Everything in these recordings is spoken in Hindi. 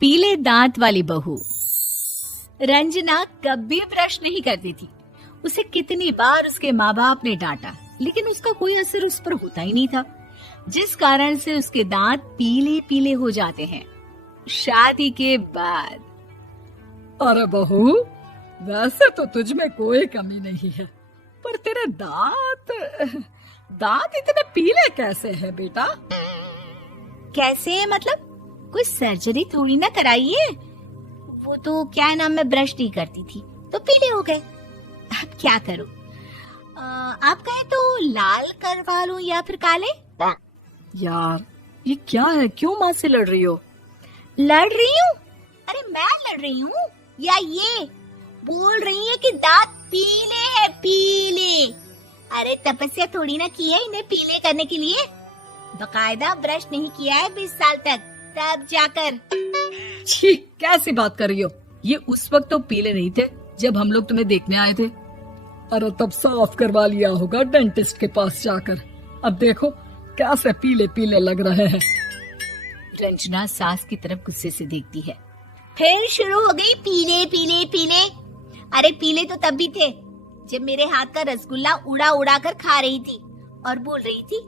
पीले दांत वाली बहू। रंजना कभी ब्रश नहीं करती थी। उसे कितनी बार उसके माँ बाप ने डांटा, लेकिन उसका कोई असर उस पर होता ही नहीं था, जिस कारण से उसके दांत पीले पीले हो जाते हैं। शादी के बाद। अरे बहू, वैसे तो तुझ में कोई कमी नहीं है, पर तेरे दांत इतने पीले कैसे हैं बेटा? कैसे मतलब? कोई सर्जरी थोड़ी ना कराई है। वो तो क्या नाम, मैं ब्रश नहीं करती थी तो पीले हो गए। अब क्या करूं? आप कहें तो लाल करवा लूं या फिर काले? यार ये क्या है, क्यों माँ से लड़ रही हो? लड़ रही हूँ? अरे मैं लड़ रही हूँ या ये बोल रही है कि दांत पीले हैं, पीले। अरे तपस्या थोड़ी ना की है इन्हें पीले करने के लिए। बकायदा ब्रश नहीं किया है 20 साल तक, तब जाकर। छी, कैसी बात कर रही हो? ये उस वक्त तो पीले नहीं थे जब हम लोग तुम्हें देखने आए थे। अरे तब साफ करवा लिया होगा डेंटिस्ट के पास जाकर। अब देखो कैसे पीले पीले लग रहे हैं। रंजना सास की तरफ गुस्से से देखती है। फिर शुरू हो गई पीले पीले पीले। अरे पीले तो तब भी थे जब मेरे हाथ का रसगुल्ला उड़ा उड़ा कर खा रही थी और बोल रही थी,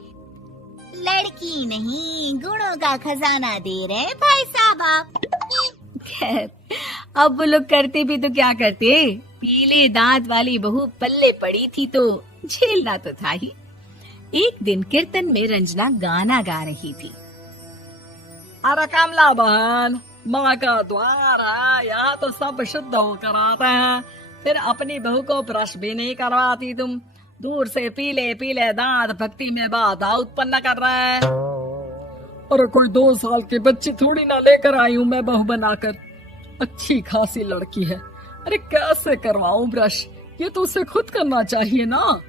लड़की नहीं गुणों का खजाना दे रहे भाई साहब आप। खैर, अब वो लोग करते भी तो क्या करते, पीले दांत वाली बहू पल्ले पड़ी थी तो झेलना तो था ही। एक दिन कीर्तन में रंजना गाना गा रही थी। अरे कमला बहन, माँ का द्वार है, यहाँ तो सब शुद्ध होकर आते हैं, फिर अपनी बहू को ब्रश भी नहीं करवाती तुम। दूर से पीले पीले दांत भक्ति में बाधा उत्पन्न कर रहे हैं। अरे कोई 2 साल की बच्ची थोड़ी ना लेकर आई हूँ मैं बहू बनाकर। अच्छी खासी लड़की है, अरे कैसे करवाऊं ब्रश? ये तो उसे खुद करना चाहिए ना।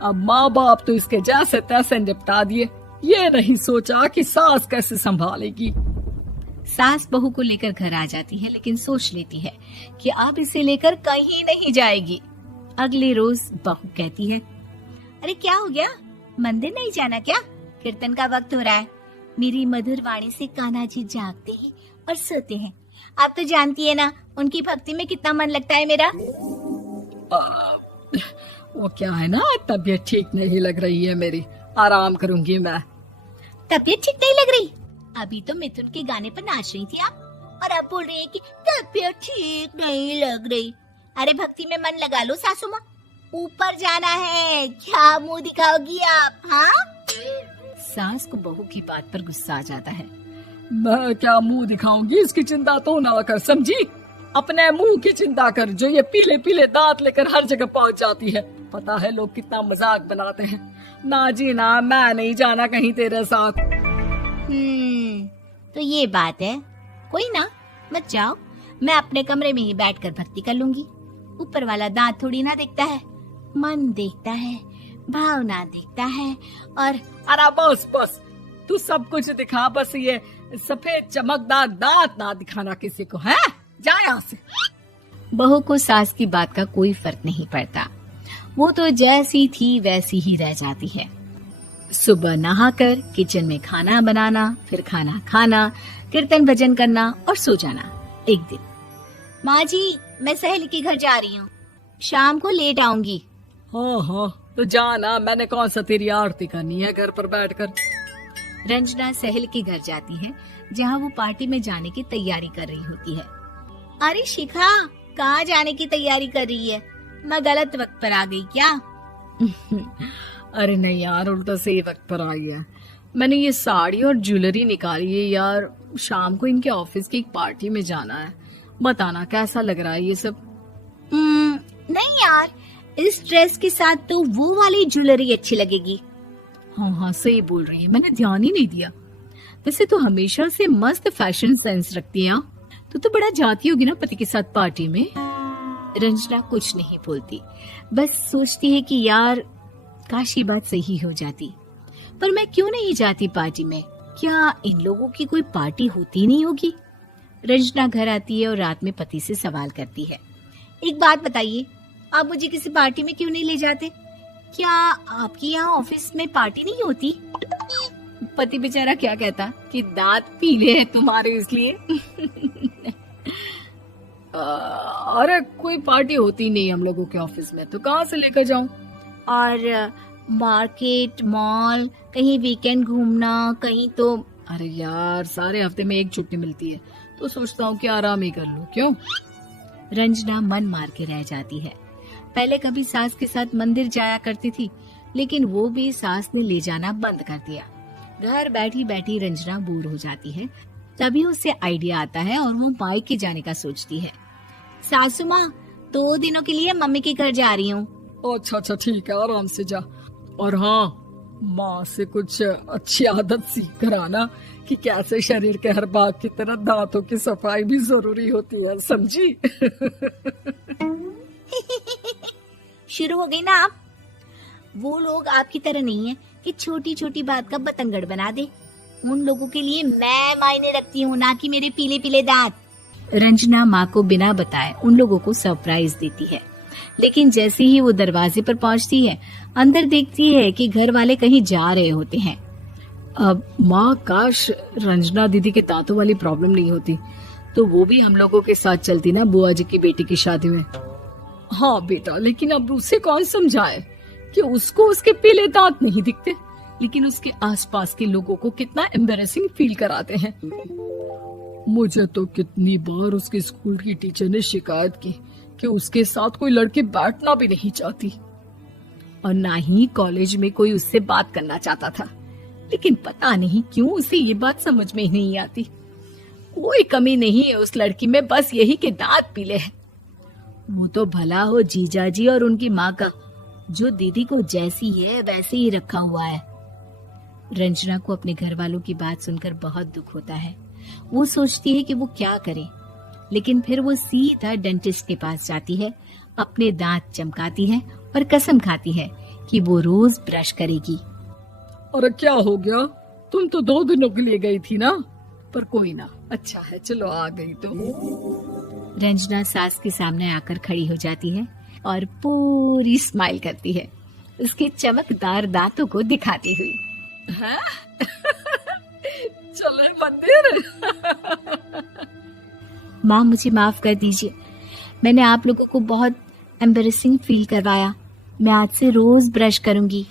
अब माँ बाप तो इसके जैसे तैसे निपटा दिए, ये नहीं सोचा कि सास कैसे संभालेगी। सास बहू को लेकर घर आ जाती है, लेकिन सोच लेती है कि अब इसे लेकर कहीं नहीं जाएगी। अगले रोज बहू कहती है, अरे क्या हो गया, मंदिर नहीं जाना क्या? कीर्तन का वक्त हो रहा है। मेरी मधुर वाणी से कान्हा जी जागते हैं और सोते हैं। आप तो जानती है ना उनकी भक्ति में कितना मन लगता है मेरा। वो क्या है ना, तबीयत ठीक नहीं लग रही है मेरी, आराम करूंगी मैं। तबीयत ठीक नहीं लग रही? अभी तो मिथुन के गाने पर नाच रही थी आप, और अब बोल रही है कि तबीयत ठीक नहीं लग रही। अरे भक्ति में मन लगा लो सासू माँ, ऊपर जाना है, क्या मुंह दिखाओगी आप? हाँ? सास को बहू की बात पर गुस्सा आ जाता है। मैं क्या मुंह दिखाऊंगी, इसकी चिंता तो ना कर, समझी? अपने मुंह की चिंता कर, जो ये पीले पीले दांत लेकर हर जगह पहुंच जाती है। पता है लोग कितना मजाक बनाते हैं। ना जी ना, मैं नहीं जाना कहीं तेरे साथ। तो ये बात है। कोई ना, मत जाओ, मैं अपने कमरे में ही बैठकर भक्ति कर लूंगी। ऊपर वाला दांत थोड़ी ना देखता है, मन देखता है, भावना देखता है। और अरे बस बस, तू सब कुछ दिखा, बस ये सफेद चमकदार दांत ना दिखाना किसी को, है? जा यहाँ से। बहू को सास की बात का कोई फर्क नहीं पड़ता, वो तो जैसी थी वैसी ही रह जाती है। सुबह नहाकर किचन में खाना बनाना, फिर खाना खाना, कीर्तन भजन करना और सो जाना। एक दिन, माँ जी मैं सहेली के घर जा रही हूँ, शाम को लेट आऊंगी। हाँ हाँ तो जाना, मैंने कौन सा तेरी आरती करनी है घर पर बैठकर। रंजना सहेली के घर जाती है, जहाँ वो पार्टी में जाने की तैयारी कर रही होती है। अरे शिखा, कहाँ जाने की तैयारी कर रही है? मैं गलत वक्त पर आ गई क्या? अरे नहीं यार, उल्टा सही वक्त पर आई है। मैंने ये साड़ी और ज्वेलरी निकाली है यार, शाम को इनके ऑफिस की एक पार्टी में जाना है। बताना कैसा लग रहा है ये सब? नहीं यार, इस ड्रेस के साथ तो वो वाली ज्वेलरी अच्छी लगेगी। हाँ हाँ सही बोल रही है, मैंने ध्यान ही नहीं दिया। वैसे तो हमेशा से मस्त फैशन सेंस रखती है। तो बड़ा जाती होगी ना पति के साथ पार्टी में। रंजना कुछ नहीं बोलती, बस सोचती है कि यार काश ये बात सही हो जाती, पर मैं क्यों नहीं जाती पार्टी में? क्या इन लोगों की कोई पार्टी होती नहीं होगी? रंजना घर आती है और रात में पति से सवाल करती है, एक बात बताइए, आप मुझे किसी पार्टी में क्यों नहीं ले जाते? क्या आपके यहाँ ऑफिस में पार्टी नहीं होती? पति बेचारा क्या कहता कि दांत पीले हैं तुम्हारे इसलिए। अरे कोई पार्टी होती नहीं हम लोगों के ऑफिस में, तो कहाँ से लेकर जाऊं? और मार्केट, मॉल, कहीं वीकेंड घूमना, कहीं तो। अरे यार सारे हफ्ते में एक छुट्टी मिलती है, तो सोचता हूँ कि आराम ही कर लूं। क्यों? रंजना मन मार के रह जाती है। पहले कभी सास के साथ मंदिर जाया करती थी, लेकिन वो भी सास ने ले जाना बंद कर दिया। घर बैठी बैठी रंजना बोर हो जाती है। तभी उसे आइडिया आता है और वो मायके जाने का सोचती है। सासू माँ, 2 दिनों के लिए मम्मी के घर जा रही हूँ। अच्छा ठीक है, आराम से जा। और हाँ, माँ से कुछ अच्छी आदत सीख कर आना कि कैसे शरीर के हर भाग की तरह दांतों की सफाई भी जरूरी होती है, समझी? शुरू हो गई ना आप। वो लोग आपकी तरह नहीं है कि छोटी छोटी बात का बतंगड़ बना दे। उन लोगों के लिए मैं मायने रखती हूँ, ना कि मेरे पीले पीले दांत। रंजना माँ को बिना बताए उन लोगों को सरप्राइज देती है, लेकिन जैसे ही वो दरवाजे पर पहुंचती है, अंदर देखती है कि घर वाले कहीं जा रहे होते हैं। अब माँ, काश रंजना दीदी के दांतों वाली प्रॉब्लम नहीं होती, तो वो भी हम लोगों के साथ चलती ना बुआ जी की बेटी की शादी में। हाँ बेटा, लेकिन अब उसे कौन समझाए कि उसको उसके पीले दांत नहीं दिखते, लेकिन उसके आसपास के लोगों को कितना एम्बैरेसिंग फील कराते हैं। मुझे तो कितनी बार उसके स्कूल की टीचर ने शिकायत की कि उसके साथ कोई लड़की बैठना भी नहीं चाहती, और ना ही कॉलेज में कोई उससे बात करना चाहता था। लेकिन पता नहीं क्यों उसे ये बात समझ में ही नहीं आती। कोई कमी नहीं है उस लड़की में, बस यही कि दांत पीले हैं। वो तो भला हो जीजा जी और उनकी माँ का, जो दीदी को जैसी है वैसे ही रखा हुआ है। रंजना को अपने घर वालों की बात सुनकर बहुत दुख होता है। वो सोचती है कि वो क्या करे, लेकिन फिर वो सीधा डेंटिस्ट के पास जाती है, अपने दांत चमकाती है और कसम खाती है कि वो रोज ब्रश करेगी। अरे क्या हो गया? तुम तो 2 दिनों के लिए गई थी ना, पर कोई ना, अच्छा है, चलो आ गई तो। रंजना सास के सामने आकर खड़ी हो जाती है और पूरी स्माइल करती है, उसके चमकदार दांतों को दिखाती हुई। हैं? चले मंदिर। माँ, मुझे माफ कर दीजिए, मैंने आप लोगों को बहुत एम्बैरेसिंग फील करवाया। मैं आज से रोज ब्रश करूंगी।